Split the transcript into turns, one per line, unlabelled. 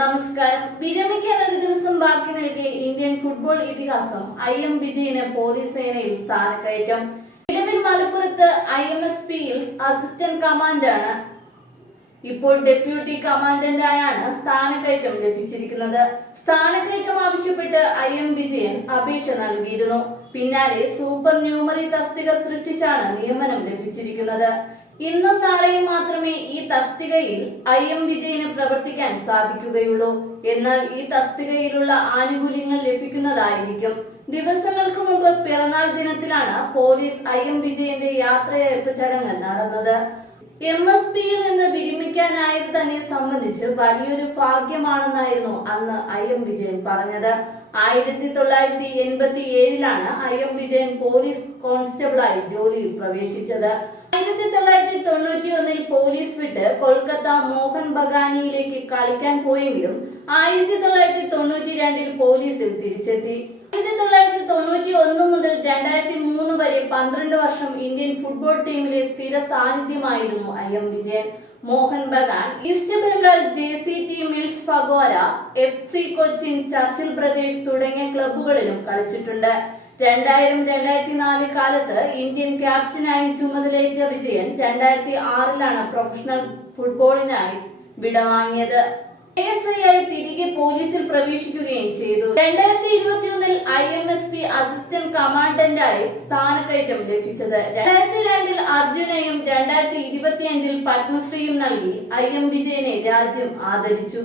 നമസ്കാരം. വിരമിക്കാൻ ഒരു ദിവസം ബാക്കി നൽകിയ ഇന്ത്യൻ ഫുട്ബോൾ ഇതിഹാസം ഐ എം വിജയന് പോലീസ് സേനയിൽ സ്ഥാനക്കയറ്റം. നിലവിൽ മലപ്പുറത്ത് ഐ എം എസ് പിയിൽ അസിസ്റ്റന്റ് കമാൻഡാണ്. ഇപ്പോൾ ഡെപ്യൂട്ടി കമാൻഡന്റായാണ് സ്ഥാനക്കയറ്റം ലഭിച്ചിരിക്കുന്നത്. സ്ഥാനക്കയറ്റം ആവശ്യപ്പെട്ട് ഐ എം വിജയൻ അപേക്ഷ നൽകിയിരുന്നു. പിന്നാലെ സൂപ്പർ ന്യൂമറി തസ്തിക സൃഷ്ടിച്ചാണ് നിയമനം ലഭിച്ചിരിക്കുന്നത്. ഇന്നും നാളെയും മാത്രമേ ഈ തസ്തികയിൽ ഐ എം വിജയന് പ്രവർത്തിക്കാൻ സാധിക്കുകയുള്ളൂ. എന്നാൽ ഈ തസ്തികയിലുള്ള ആനുകൂല്യങ്ങൾ ലഭിക്കുന്നതായിരിക്കും. ദിവസങ്ങൾക്ക് മുമ്പ് പിറന്നാൾ ദിനത്തിലാണ് പോലീസ് ഐ എം വിജയന്റെ യാത്രയയപ്പ് ചടങ്ങ് നടന്നത്. എം എസ് പിയിൽ നിന്ന് വിരമിക്കാനായത് തന്നെ സംബന്ധിച്ച് വലിയൊരു ഭാഗ്യമാണെന്നായിരുന്നു അന്ന് ഐ എം വിജയൻ പറഞ്ഞത്. ആയിരത്തി തൊള്ളായിരത്തി എൺപത്തി ഏഴിലാണ് ഐ എം വിജയൻ പോലീസ് കോൺസ്റ്റബിളായി ജോലിയിൽ പ്രവേശിച്ചത്. ആയിരത്തി തൊള്ളായിരത്തി തൊണ്ണൂറ്റി ഒന്നിൽ പോലീസ് വിട്ട് കൊൽക്കത്ത മോഹൻ ബഗാനിയിലേക്ക് കളിക്കാൻ പോയെങ്കിലും ആയിരത്തി തൊള്ളായിരത്തി തൊണ്ണൂറ്റി രണ്ടിൽ പോലീസിൽ തിരിച്ചെത്തി. ആയിരത്തി തൊള്ളായിരത്തി തൊണ്ണൂറ്റി ഒന്ന് മുതൽ രണ്ടായിരത്തി മൂന്ന് വരെ പന്ത്രണ്ട് വർഷം ഇന്ത്യൻ ഫുട്ബോൾ ടീമിലെ സ്ഥിര സാന്നിധ്യമായിരുന്നു I M Vijayan. Mohun Bagan East Bengal J C T Mills Phagwara F C Cochin Churchill Brothers തുടങ്ങിയ ക്ലബ്ബുകളിലും കളിച്ചിട്ടുണ്ട്. രണ്ടായിരം രണ്ടായിരത്തി നാല് കാലത്ത് ഇന്ത്യൻ ക്യാപ്റ്റനായി ചുമതലയേറ്റ വിജയൻ രണ്ടായിരത്തി ആറിലാണ് പ്രൊഫഷണൽ ഫുട്ബോളിനായി വിടവാങ്ങിയത്. ഐ തിരികെ പോലീസിൽ പ്രവേശിക്കുകയും ചെയ്തു. രണ്ടായിരത്തി ഇരുപത്തിയൊന്നിൽ I M S P assistant കമാൻഡന്റായി സ്ഥാനക്കയറ്റം ലഭിച്ചത്. രണ്ടായിരത്തി രണ്ടിൽ അർജുനയും രണ്ടായിരത്തി ഇരുപത്തിയഞ്ചിൽ പത്മശ്രീയും നൽകി. ഐ എം വിജയനെ രാജ്യം ആദരിച്ചു.